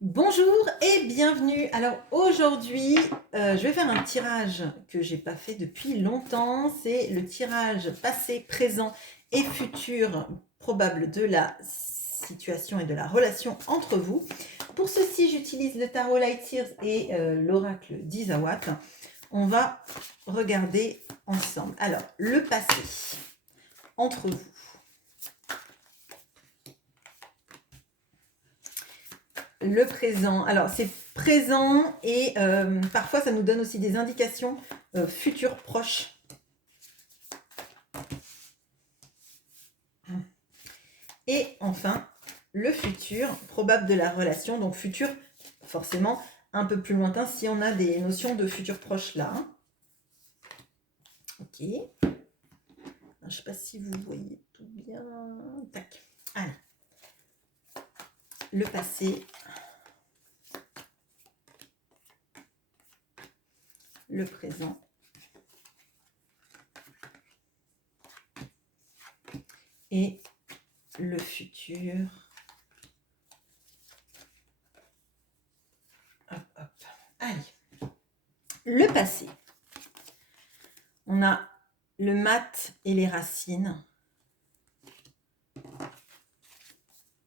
Bonjour et bienvenue. Alors aujourd'hui, je vais faire un tirage que j'ai pas fait depuis longtemps. C'est le tirage passé, présent et futur probable de la situation et de la relation entre vous. Pour ceci, j'utilise le tarot Light Years et l'oracle d'Isawat. On va regarder ensemble. Alors, le passé entre vous. Le présent. Alors, c'est présent et parfois, ça nous donne aussi des indications futures proches. Et enfin, le futur probable de la relation. Donc, futur, forcément, un peu plus lointain si on a des notions de futur proche là. Ok. Je ne sais pas si vous voyez tout bien. Tac. Allez. Le passé. Le présent. Et le futur. Hop, hop. Allez. Le passé. On a le mat et les racines.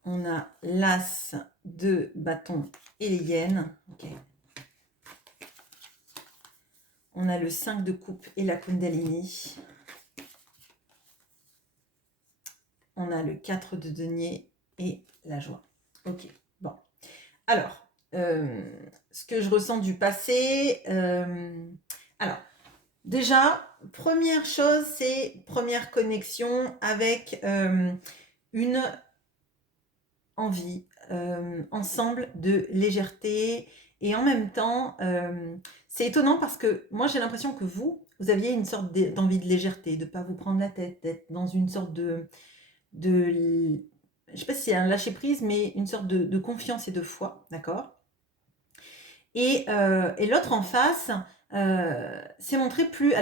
On a l'as de bâton et les hyènes. Okay. On a le 5 de coupe et la kundalini. On a le 4 de denier et la joie. Ok, bon. Alors, ce que je ressens du passé. Alors, déjà, première chose, c'est première connexion avec une envie ensemble de légèreté. Et en même temps, c'est étonnant parce que moi, j'ai l'impression que vous aviez une sorte d'envie de légèreté, de ne pas vous prendre la tête, d'être dans une sorte je ne sais pas si c'est un lâcher-prise, mais une sorte de confiance et de foi, d'accord. Et l'autre en face s'est montré plus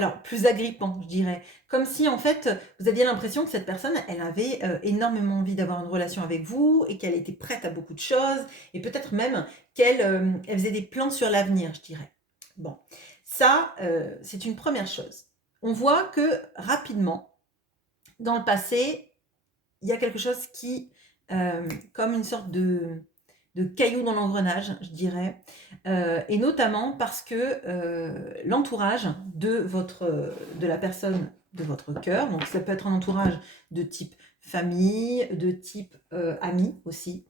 agrippant, je dirais. Comme si, en fait, vous aviez l'impression que cette personne, elle avait énormément envie d'avoir une relation avec vous et qu'elle était prête à beaucoup de choses et peut-être même qu'elle elle faisait des plans sur l'avenir, je dirais. Bon, ça, c'est une première chose. On voit que rapidement, dans le passé, il y a quelque chose qui, comme une sorte de caillou dans l'engrenage, je dirais, et notamment parce que l'entourage de la personne de votre cœur, donc ça peut être un entourage de type famille, de type ami aussi,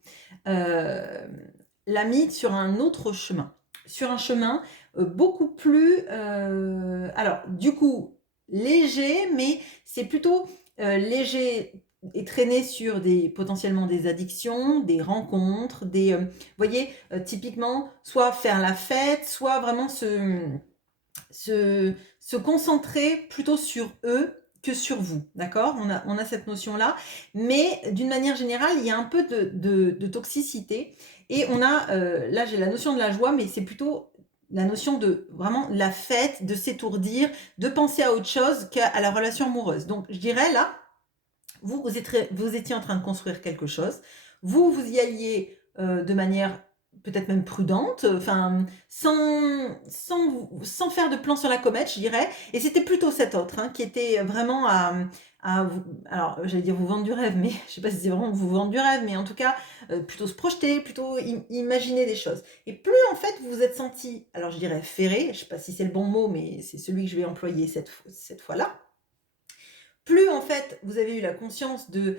l'a mis sur un autre chemin, sur un chemin beaucoup plus, alors du coup léger, mais c'est plutôt léger et traîner sur potentiellement des addictions, des rencontres, vous voyez, typiquement, soit faire la fête, soit vraiment se concentrer plutôt sur eux que sur vous, d'accord. On a cette notion-là, mais d'une manière générale, il y a un peu de toxicité, et on a, là j'ai la notion de la joie, mais c'est plutôt la notion de vraiment la fête, de s'étourdir, de penser à autre chose qu'à la relation amoureuse. Donc je dirais là, vous étiez en train de construire quelque chose, vous y alliez de manière peut-être même prudente, enfin, sans faire de plan sur la comète, je dirais, et c'était plutôt cet autre qui était vraiment alors j'allais dire vous vendre du rêve, mais je ne sais pas si c'est vraiment vous vendre du rêve, mais en tout cas, plutôt se projeter, plutôt imaginer des choses. Et plus en fait vous vous êtes senti, alors je dirais ferré, je ne sais pas si c'est le bon mot, mais c'est celui que je vais employer cette fois-là, plus en fait vous avez eu la conscience de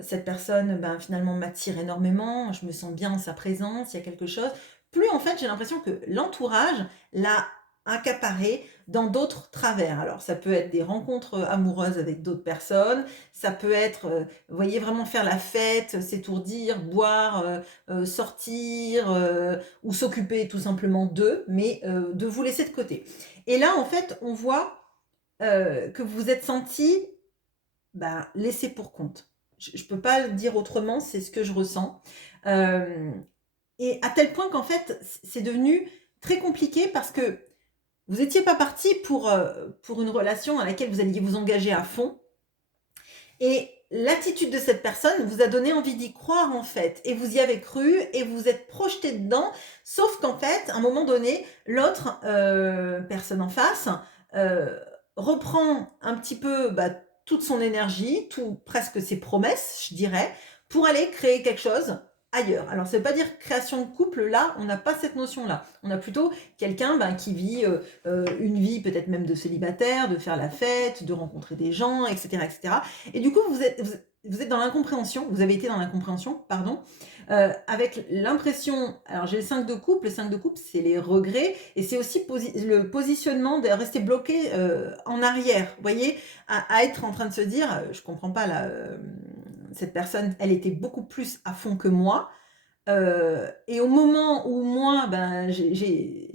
cette personne finalement m'attire énormément, je me sens bien en sa présence, il y a quelque chose, plus en fait j'ai l'impression que l'entourage l'a accaparé dans d'autres travers. Alors ça peut être des rencontres amoureuses avec d'autres personnes, ça peut être, vous voyez, vraiment faire la fête, s'étourdir, boire, sortir, ou s'occuper tout simplement d'eux, mais de vous laisser de côté. Et là en fait on voit que vous vous êtes senti laissé pour compte. Je ne peux pas le dire autrement, c'est ce que je ressens. Et à tel point qu'en fait, c'est devenu très compliqué parce que vous n'étiez pas parti pour une relation à laquelle vous alliez vous engager à fond. Et l'attitude de cette personne vous a donné envie d'y croire en fait, et vous y avez cru et vous vous êtes projeté dedans, sauf qu'en fait, à un moment donné, l'autre, personne en face, heu, reprend un petit peu, bah, toute son énergie, tout presque ses promesses, je dirais, pour aller créer quelque chose ailleurs. Alors ça veut pas dire création de couple, là, on n'a pas cette notion-là. On a plutôt quelqu'un, ben, qui vit, une vie peut-être même de célibataire, de faire la fête, de rencontrer des gens et cetera et cetera, et du coup, vous êtes dans l'incompréhension, vous avez été dans l'incompréhension, pardon, avec l'impression, alors j'ai le 5 de coupe, le 5 de coupe, c'est les regrets et c'est aussi le positionnement de rester bloqué, en arrière, vous voyez? À être en train de se dire, «Je comprends pas là, cette personne, elle était beaucoup plus à fond que moi». Et au moment où moi, ben, j'ai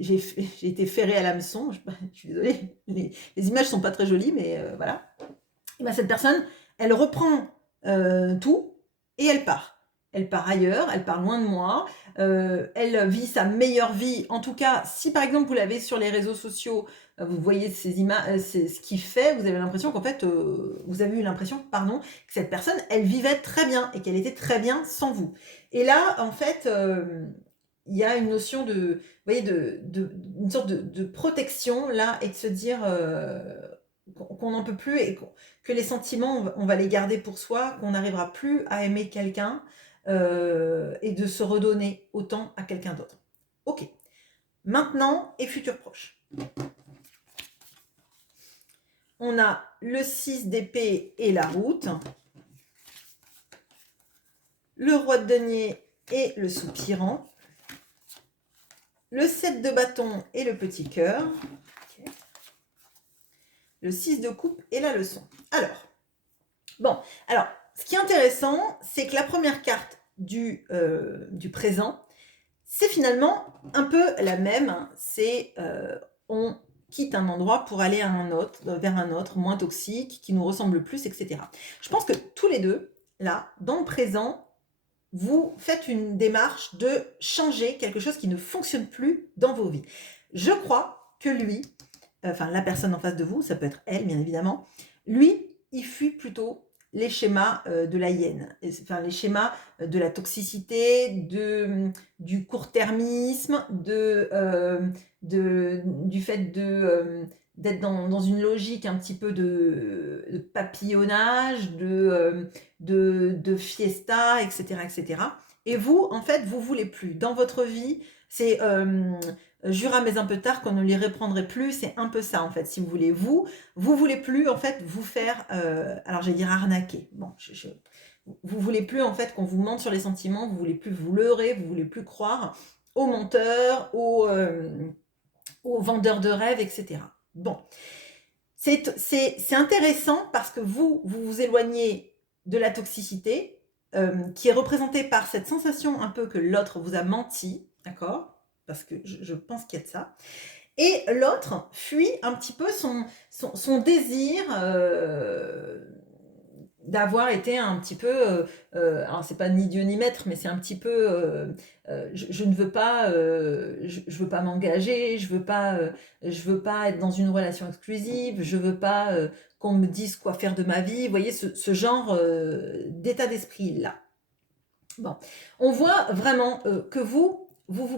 été ferrée à l'hameçon, je suis désolée, les images sont pas très jolies, mais voilà. Et ben, cette personne, elle reprend, tout et elle part. Elle part ailleurs, elle part loin de moi, elle vit sa meilleure vie. En tout cas, si par exemple vous l'avez sur les réseaux sociaux, vous voyez ces images, c'est ce qu'il fait, vous avez l'impression qu'en fait, vous avez eu l'impression, pardon, que cette personne, elle vivait très bien et qu'elle était très bien sans vous. Et là, en fait, il y a une notion de, vous voyez, une sorte de protection là, et de se dire, qu'on n'en peut plus et que les sentiments, on va les garder pour soi, qu'on n'arrivera plus à aimer quelqu'un, et de se redonner autant à quelqu'un d'autre. Ok. Maintenant et futur proche. On a le 6 d'épée et la route, le roi de denier et le soupirant, le 7 de bâton et le petit cœur, okay, le 6 de coupe et la leçon. Alors, ce qui est intéressant, c'est que la première carte du présent, c'est finalement un peu la même, hein. C'est, on quitte un endroit pour aller à un autre, vers un autre, moins toxique, qui nous ressemble plus, et cetera. Je pense que tous les 2, là, dans le présent, vous faites une démarche de changer quelque chose qui ne fonctionne plus dans vos vies. Je crois que lui, enfin la personne en face de vous, ça peut être elle bien évidemment, lui, il fuit plutôt les schémas de la hyène, enfin les schémas de la toxicité, du court-termisme, du fait d'être dans une logique un petit peu de papillonnage, de fiesta, etc., etc. Et vous, en fait, vous voulez plus. Dans votre vie, c'est Jura mais un peu tard qu'on ne les reprendrait plus, c'est un peu ça en fait, si vous voulez. Vous voulez plus en fait vous faire, alors j'allais dire arnaquer. Bon, vous voulez plus en fait qu'on vous mente sur les sentiments, vous voulez plus vous leurrer, vous voulez plus croire aux menteurs, aux vendeurs de rêves, etc. Bon, c'est intéressant parce que vous vous éloignez de la toxicité, qui est représentée par cette sensation un peu que l'autre vous a menti, d'accord? Parce que je pense qu'il y a de ça. Et l'autre fuit un petit peu son désir d'avoir été un petit peu, alors c'est pas ni Dieu ni maître, mais c'est un petit peu, je ne veux pas, je veux pas m'engager, je veux pas être dans une relation exclusive, je veux pas qu'on me dise quoi faire de ma vie. Vous voyez ce genre d'état d'esprit là. Bon, on voit vraiment que vous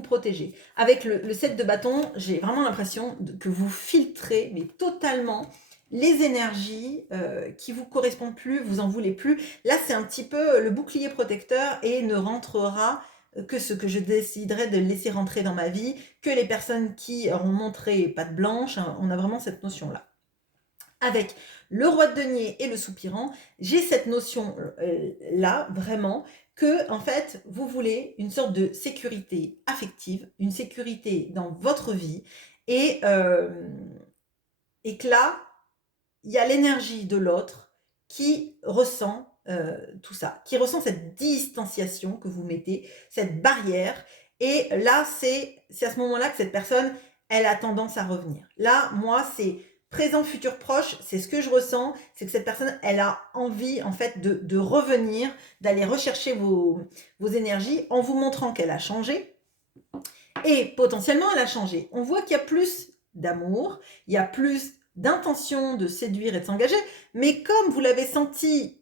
protégez. Avec le 7 de bâton, j'ai vraiment l'impression que vous filtrez, mais totalement, les énergies qui vous correspondent plus, vous en voulez plus. Là, c'est un petit peu le bouclier protecteur et ne rentrera que ce que je déciderai de laisser rentrer dans ma vie, que les personnes qui auront montré patte blanche, hein, on a vraiment cette notion-là. Avec le roi de denier et le soupirant, j'ai cette notion là, vraiment, que en fait, vous voulez une sorte de sécurité affective, une sécurité dans votre vie, et, et que là, il y a l'énergie de l'autre qui ressent tout ça, qui ressent cette distanciation que vous mettez, cette barrière, et là, c'est à ce moment-là que cette personne, elle a tendance à revenir. Là, moi, c'est présent, futur, proche, c'est ce que je ressens, c'est que cette personne, elle a envie, en fait, de revenir, d'aller rechercher vos énergies en vous montrant qu'elle a changé, et potentiellement, elle a changé. On voit qu'il y a plus d'amour, il y a plus d'intention de séduire et de s'engager, mais comme vous l'avez senti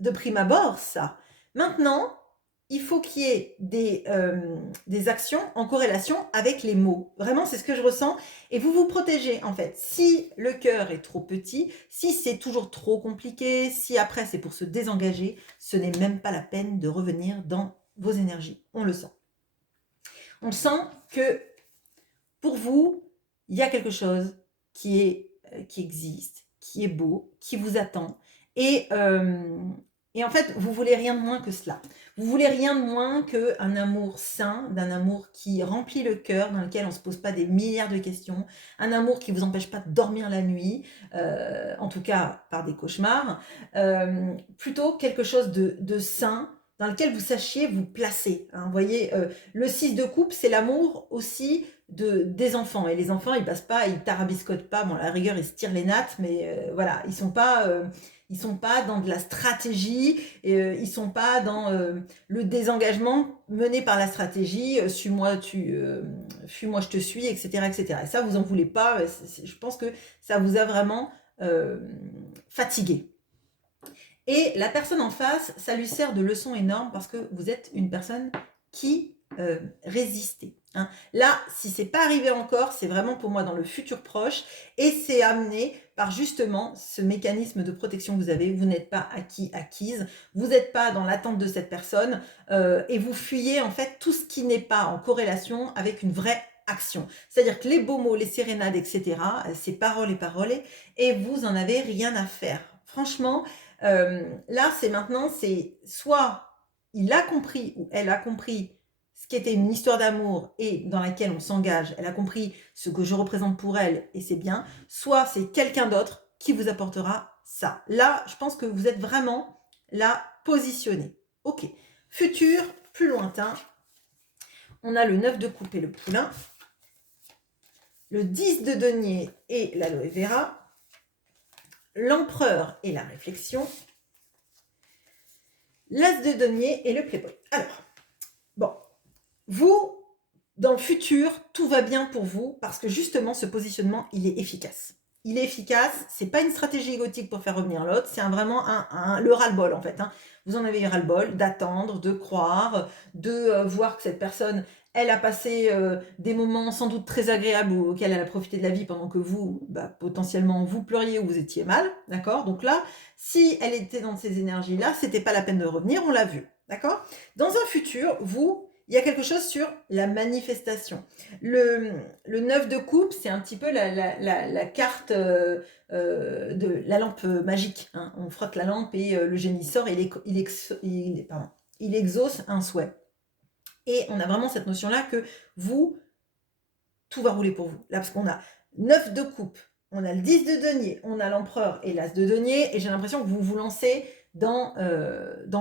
de prime abord ça. Maintenant, il faut qu'il y ait des actions en corrélation avec les mots. Vraiment, c'est ce que je ressens et vous vous protégez, en fait. Si le cœur est trop petit, si c'est toujours trop compliqué, si après c'est pour se désengager, ce n'est même pas la peine de revenir dans vos énergies. On le sent. On sent que pour vous, il y a quelque chose qui existe, qui est beau, qui vous attend. Et, et en fait, vous voulez rien de moins que cela. Vous voulez rien de moins qu'un amour sain, d'un amour qui remplit le cœur, dans lequel on ne se pose pas des milliards de questions, un amour qui ne vous empêche pas de dormir la nuit, en tout cas par des cauchemars, plutôt quelque chose de sain, dans lequel vous sachiez vous placer. Hein. Vous voyez, le 6 de coupe, c'est l'amour aussi des enfants. Et les enfants, ils passent pas, ils tarabiscotent pas. Bon, à la rigueur, ils se tirent les nattes, mais voilà, ils sont pas dans de la stratégie, et, ils sont pas dans le désengagement mené par la stratégie, suis-moi, fuis-moi, je te suis, etc., etc. Et ça, vous en voulez pas. Je pense que ça vous a vraiment fatigué. Et la personne en face, ça lui sert de leçon énorme parce que vous êtes une personne qui résistait. Hein. Là, si c'est pas arrivé encore, c'est vraiment pour moi dans le futur proche et c'est amené par justement ce mécanisme de protection que vous avez. Vous n'êtes pas acquise, vous n'êtes pas dans l'attente de cette personne et vous fuyez en fait tout ce qui n'est pas en corrélation avec une vraie action. C'est-à-dire que les beaux mots, les sérénades, etc., c'est paroles et vous en avez rien à faire. Franchement, là, c'est maintenant, c'est soit il a compris ou elle a compris ce qui était une histoire d'amour et dans laquelle on s'engage, elle a compris ce que je représente pour elle et c'est bien, soit c'est quelqu'un d'autre qui vous apportera ça. Là, je pense que vous êtes vraiment là positionné. Ok. Futur, plus lointain, on a le 9 de coupe et le poulain, le 10 de denier et l'aloe vera, l'empereur et la réflexion, l'as de denier et le playboy. Alors, bon, vous, dans le futur, tout va bien pour vous parce que justement, ce positionnement, il est efficace. Il est efficace, c'est pas une stratégie égotique pour faire revenir l'autre, c'est vraiment le ras-le-bol en fait. Hein. Vous en avez ras-le-bol d'attendre, de croire, de voir que cette personne, elle a passé des moments sans doute très agréables auxquels elle a profité de la vie pendant que vous, potentiellement, vous pleuriez ou vous étiez mal, d'accord. Donc là, si elle était dans ces énergies-là, c'était pas la peine de revenir, on l'a vu, d'accord. Dans un futur, il y a quelque chose sur la manifestation. Le 9 de coupe, c'est un petit peu la carte de la lampe magique. Hein. On frotte la lampe et le génie sort et il exauce un souhait. Et on a vraiment cette notion-là que vous, tout va rouler pour vous. Là, parce qu'on a 9 de coupe, on a le 10 de denier, on a l'empereur et l'as de denier, et j'ai l'impression que vous vous lancez dans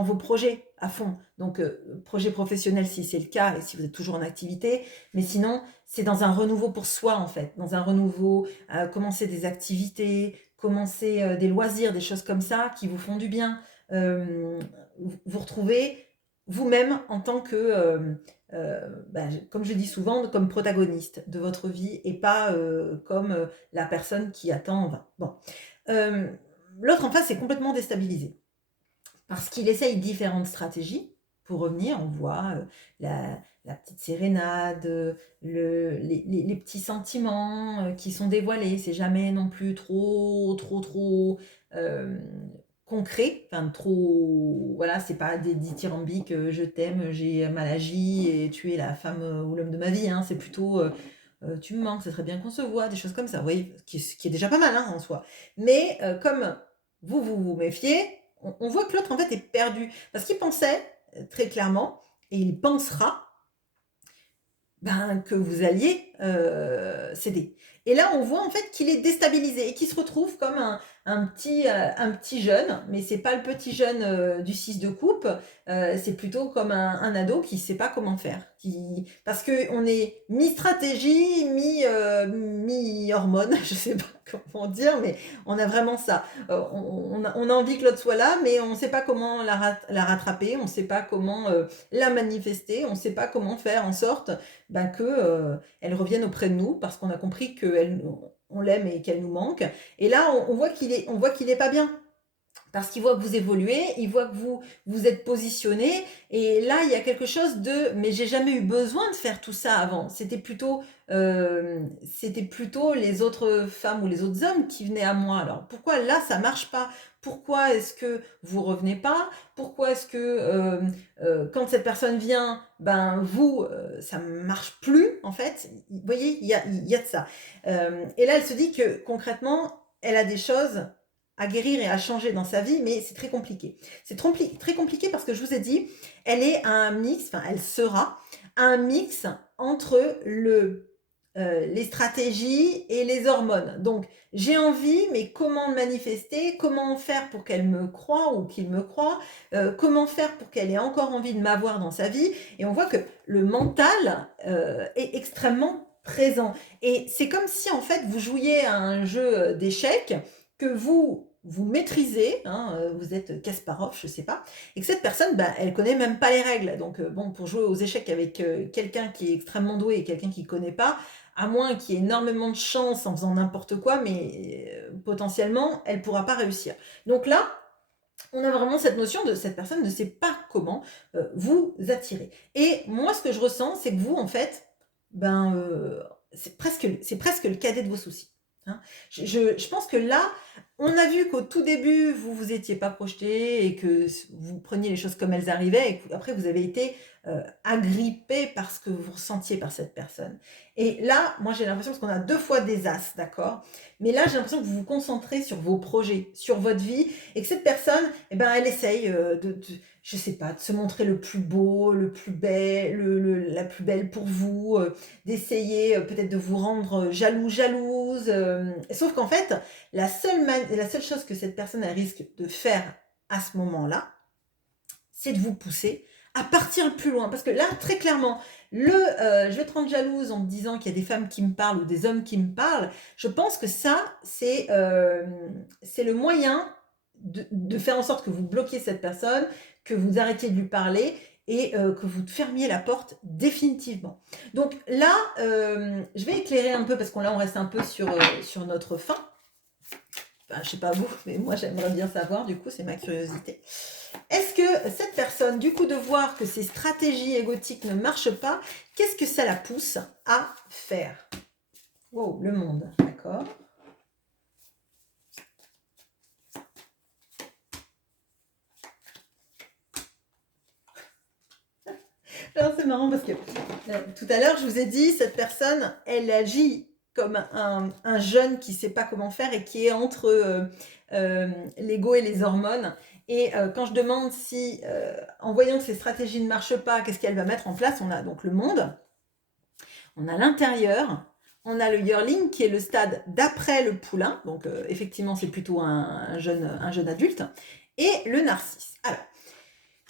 vos projets à fond. Donc, projet professionnel si c'est le cas et si vous êtes toujours en activité, mais sinon, c'est dans un renouveau pour soi en fait, dans un renouveau, commencer des activités, commencer des loisirs, des choses comme ça qui vous font du bien. Vous retrouvez vous-même en tant que, comme je dis souvent, comme protagoniste de votre vie et pas comme la personne qui attend en vain. Bon. L'autre en face est complètement déstabilisé parce qu'il essaye différentes stratégies pour revenir. On voit la petite sérénade, les petits sentiments qui sont dévoilés. C'est jamais non plus trop concret, enfin trop, voilà, c'est pas des dithyrambiques, je t'aime, j'ai mal agi et tu es la femme ou l'homme de ma vie, hein, c'est plutôt tu me manques, ça serait bien qu'on se voit, des choses comme ça, vous voyez, qui est déjà pas mal hein, en soi. Mais comme vous méfiez, on voit que l'autre en fait est perdu parce qu'il pensait très clairement et il pensera que vous alliez céder. Et là, on voit en fait qu'il est déstabilisé et qu'il se retrouve comme un petit jeune, mais c'est pas le petit jeune du 6 de coupe, c'est plutôt comme un ado qui sait pas comment faire. Parce qu'on est mi-stratégie, mi-hormone, je sais pas comment dire, mais on a vraiment ça. On a envie que l'autre soit là, mais on sait pas comment la rattraper, on sait pas comment la manifester, on sait pas comment faire en sorte qu'elle revienne auprès de nous parce qu'on a compris qu'on l'aime et qu'elle nous manque. Et là, on voit qu'il est pas bien Parce qu'il voit que vous évoluez, il voit que vous êtes positionné, et là, il y a quelque chose de mais j'ai jamais eu besoin de faire tout ça avant. C'était plutôt les autres femmes ou les autres hommes qui venaient à moi. Alors pourquoi là, ça marche pas? Pourquoi est-ce que vous revenez pas? Pourquoi est-ce que, quand cette personne vient, ben vous, ça marche plus en fait? Vous voyez, il y a de ça. Et là, elle se dit que concrètement, elle a des choses à guérir et à changer dans sa vie, mais c'est très compliqué. C'est très compliqué parce que je vous ai dit, elle est un mix, enfin elle sera un mix entre les stratégies et les hormones. Donc j'ai envie, mais comment le manifester? Comment faire pour qu'elle me croie ou qu'il me croie? Comment faire pour qu'elle ait encore envie de m'avoir dans sa vie? Et on voit que le mental est extrêmement présent. Et c'est comme si en fait vous jouiez à un jeu d'échecs que vous maîtrisez, hein, vous êtes Kasparov, je sais pas, et que cette personne, bah, elle connaît même pas les règles. Donc bon, pour jouer aux échecs avec quelqu'un qui est extrêmement doué et quelqu'un qui connaît pas, à moins qu'il y ait énormément de chance en faisant n'importe quoi, mais potentiellement, elle pourra pas réussir. Donc là, on a vraiment cette notion de cette personne ne sait pas comment vous attirer. Et moi, ce que je ressens, c'est que vous, en fait, ben, c'est presque le cadet de vos soucis. Hein. Je pense que là, on a vu qu'au tout début, vous vous étiez pas projeté et que vous preniez les choses comme elles arrivaient et qu'après, vous avez été agrippé par ce que vous ressentiez par cette personne. Et là, moi, j'ai l'impression, parce qu'on a deux fois des as, d'accord? Mais là, j'ai l'impression que vous vous concentrez sur vos projets, sur votre vie, et que cette personne, eh ben, elle essaye je sais pas, de se montrer le plus beau, le plus belle, la plus belle pour vous, d'essayer peut-être de vous rendre jaloux, jalouse. Sauf qu'en fait, la seule chose que cette personne elle risque de faire à ce moment-là, c'est de vous pousser à partir plus loin. Parce que là, très clairement, je vais te rendre jalouse en te disant qu'il y a des femmes qui me parlent ou des hommes qui me parlent, je pense que ça, c'est le moyen de faire en sorte que vous bloquiez cette personne, que vous arrêtiez de lui parler et que vous fermiez la porte définitivement. Donc là, je vais éclairer un peu parce qu'on là, on reste un peu sur notre fin. Enfin, je sais pas vous, mais moi j'aimerais bien savoir, du coup, c'est ma curiosité. Est-ce que cette personne, du coup, de voir que ses stratégies égotiques ne marchent pas, qu'est-ce que ça la pousse à faire? Wow, le monde, d'accord. Alors c'est marrant parce que tout à l'heure, je vous ai dit, cette personne, elle agit comme un jeune qui ne sait pas comment faire et qui est entre l'ego et les hormones. Et quand je demande si, en voyant que ces stratégies ne marchent pas, qu'est-ce qu'elle va mettre en place, on a donc le monde, on a l'intérieur, on a le yearling qui est le stade d'après le poulain, donc effectivement c'est plutôt un jeune adulte, et le narcisse. Alors,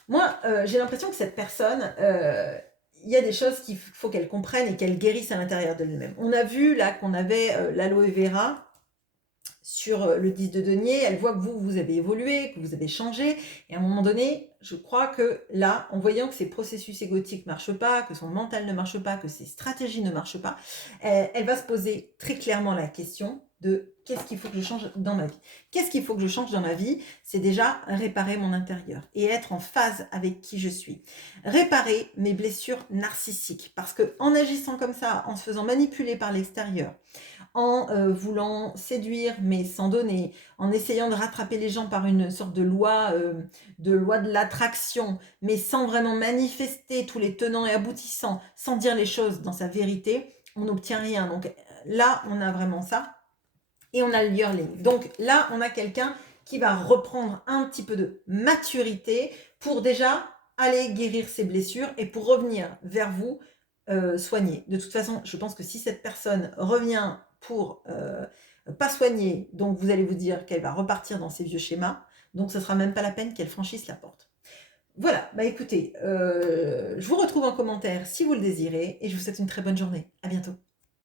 moi j'ai l'impression que cette personne, il y a des choses qu'il faut qu'elle comprenne et qu'elle guérisse à l'intérieur d'elle-même. On a vu là qu'on avait l'aloe vera sur le 10 de denier, elle voit que vous avez évolué, que vous avez changé, et à un moment donné, je crois que là, en voyant que ses processus égotiques ne marchent pas, que son mental ne marche pas, que ses stratégies ne marchent pas, elle va se poser très clairement la question de qu'est-ce qu'il faut que je change dans ma vie? Qu'est-ce qu'il faut que je change dans ma vie? C'est déjà réparer mon intérieur et être en phase avec qui je suis. Réparer mes blessures narcissiques, parce que en agissant comme ça, en se faisant manipuler par l'extérieur, en voulant séduire mais sans donner, en essayant de rattraper les gens par une sorte de loi de l'attraction, mais sans vraiment manifester tous les tenants et aboutissants, sans dire les choses dans sa vérité, on n'obtient rien. Donc là, on a vraiment ça. Et on a le yearling. Donc là, on a quelqu'un qui va reprendre un petit peu de maturité pour déjà aller guérir ses blessures et pour revenir vers vous soigner. De toute façon, je pense que si cette personne revient pour pas soigner, donc vous allez vous dire qu'elle va repartir dans ses vieux schémas, donc ce ne sera même pas la peine qu'elle franchisse la porte. Voilà, bah écoutez, je vous retrouve en commentaire si vous le désirez et je vous souhaite une très bonne journée. À bientôt.